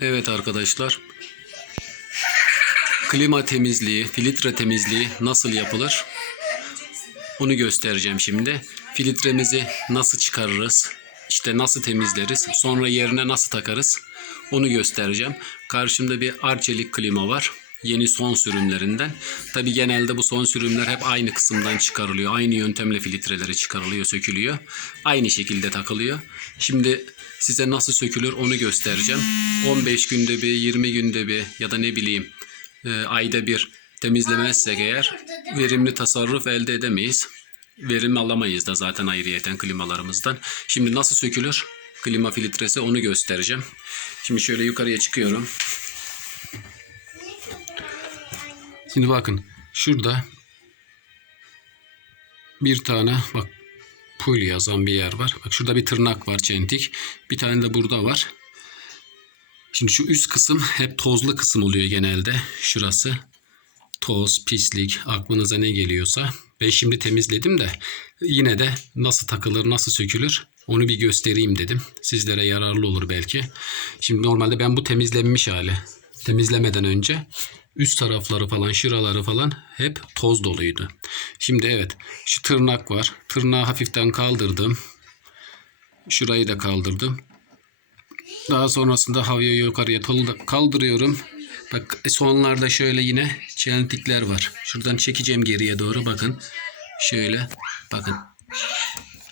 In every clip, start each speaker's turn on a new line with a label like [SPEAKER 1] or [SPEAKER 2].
[SPEAKER 1] Evet arkadaşlar. Klima temizliği, filtre temizliği nasıl yapılır? Onu göstereceğim şimdi. Filtremizi nasıl çıkarırız? İşte nasıl temizleriz? Sonra yerine nasıl takarız? Onu göstereceğim. Karşımda bir Arçelik klima var. Yeni son sürümlerinden. Tabi genelde bu son sürümler hep aynı kısımdan çıkarılıyor. Aynı yöntemle filtreleri çıkarılıyor, sökülüyor. Aynı şekilde takılıyor. Şimdi size nasıl sökülür onu göstereceğim. 15 günde bir, 20 günde bir ya da ne bileyim e, ayda bir temizlemezsek eğer verimli tasarruf elde edemeyiz. Verim alamayız da zaten ayrıyeten klimalarımızdan. Şimdi nasıl sökülür? Klima filtresi onu göstereceğim. Şimdi şöyle yukarıya çıkıyorum. Şimdi bakın şurada bir tane bak pul yazan bir yer var. Bak şurada bir tırnak var çentik. Bir tane de burada var. Şimdi şu üst kısım hep tozlu kısım oluyor genelde. Şurası toz, pislik, aklınıza ne geliyorsa. Ben şimdi temizledim de yine de nasıl takılır, nasıl sökülür onu bir göstereyim dedim. Sizlere yararlı olur belki. Şimdi normalde ben bu temizlenmiş hali. Temizlemeden önce üst tarafları falan, şuraları falan hep toz doluydu. Şimdi evet şu tırnak var. Tırnağı hafiften kaldırdım. Şurayı da kaldırdım. Daha sonrasında havayı yukarıya kaldırıyorum. Bak e, sonlarda şöyle yine çentikler var. Şuradan çekeceğim geriye doğru bakın. Şöyle bakın.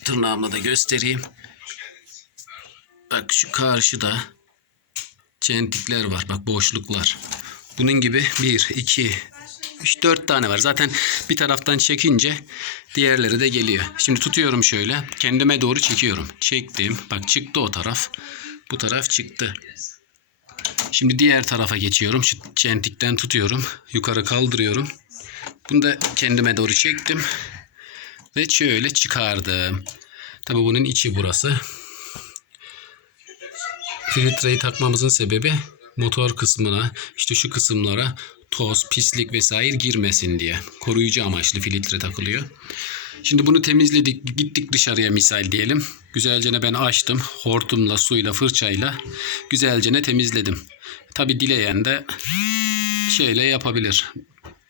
[SPEAKER 1] Tırnağımla da göstereyim. Bak şu karşıda çentikler var. Bak boşluklar. Bunun gibi 1, 2, 3, 4 tane var. Zaten bir taraftan çekince diğerleri de geliyor. Şimdi tutuyorum şöyle. Kendime doğru çekiyorum. Çektim. Bak çıktı o taraf. Bu taraf çıktı. Şimdi diğer tarafa geçiyorum. Şu çentikten tutuyorum. Yukarı kaldırıyorum. Bunu da kendime doğru çektim. Ve şöyle çıkardım. Tabi bunun içi burası. Filtreyi takmamızın sebebi motor kısmına işte şu kısımlara toz, pislik vesaire girmesin diye. Koruyucu amaçlı filtre takılıyor. Şimdi bunu temizledik. Gittik dışarıya misal diyelim. Güzelce ben açtım. Hortumla, suyla, fırçayla güzelce temizledim. Tabi dileyen de şeyle yapabilir.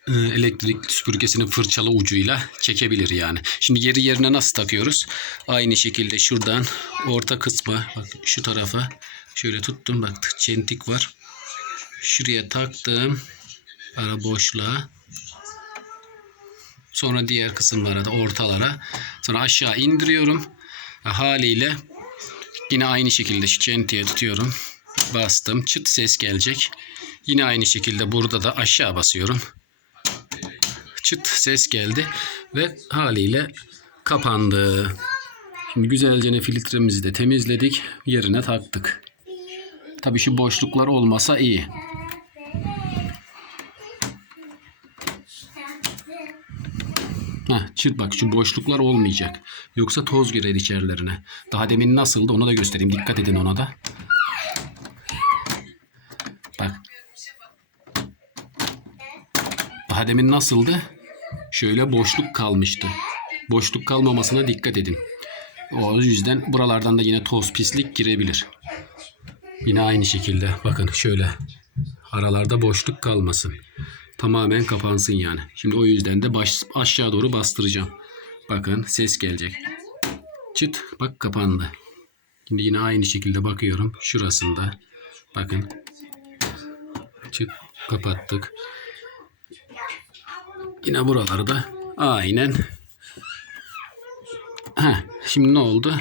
[SPEAKER 1] Ee, Elektrik süpürgesinin fırçalı ucuyla çekebilir yani. Şimdi geri yerine nasıl takıyoruz? Aynı şekilde şuradan orta kısmı bak şu tarafa şöyle tuttum bak çentik var. Şuraya taktım. Ara boşluğa. Sonra diğer kısımlara da ortalara. Sonra aşağı indiriyorum. Haliyle yine aynı şekilde şu çentiğe tutuyorum. Bastım. Çıt ses gelecek. Yine aynı şekilde burada da aşağı basıyorum. Çıt ses geldi ve haliyle kapandı. Şimdi güzelce filtremizi de temizledik. Yerine taktık. Tabii şu boşluklar olmasa iyi. Heh, çıt bak şu boşluklar olmayacak. Yoksa toz girer içerilerine. Daha demin nasıldı onu da göstereyim. Dikkat edin ona da. Bak. Daha demin nasıldı? Şöyle boşluk kalmıştı. Boşluk kalmamasına dikkat edin. O yüzden buralardan da yine toz pislik girebilir. Yine aynı şekilde bakın şöyle aralarda boşluk kalmasın. Tamamen kapansın yani. Şimdi o yüzden de baş, aşağı doğru bastıracağım. Bakın ses gelecek. Çıt bak kapandı. Şimdi yine aynı şekilde bakıyorum. Şurasında. Bakın. Çıt kapattık. Yine buraları da aynen. Heh, şimdi ne oldu?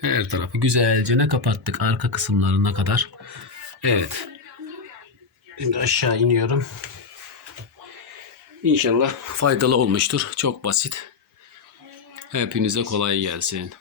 [SPEAKER 1] Her tarafı güzelce ne kapattık arka kısımlarına kadar. Evet. Şimdi aşağı iniyorum. İnşallah faydalı olmuştur. Çok basit. Hepinize kolay gelsin.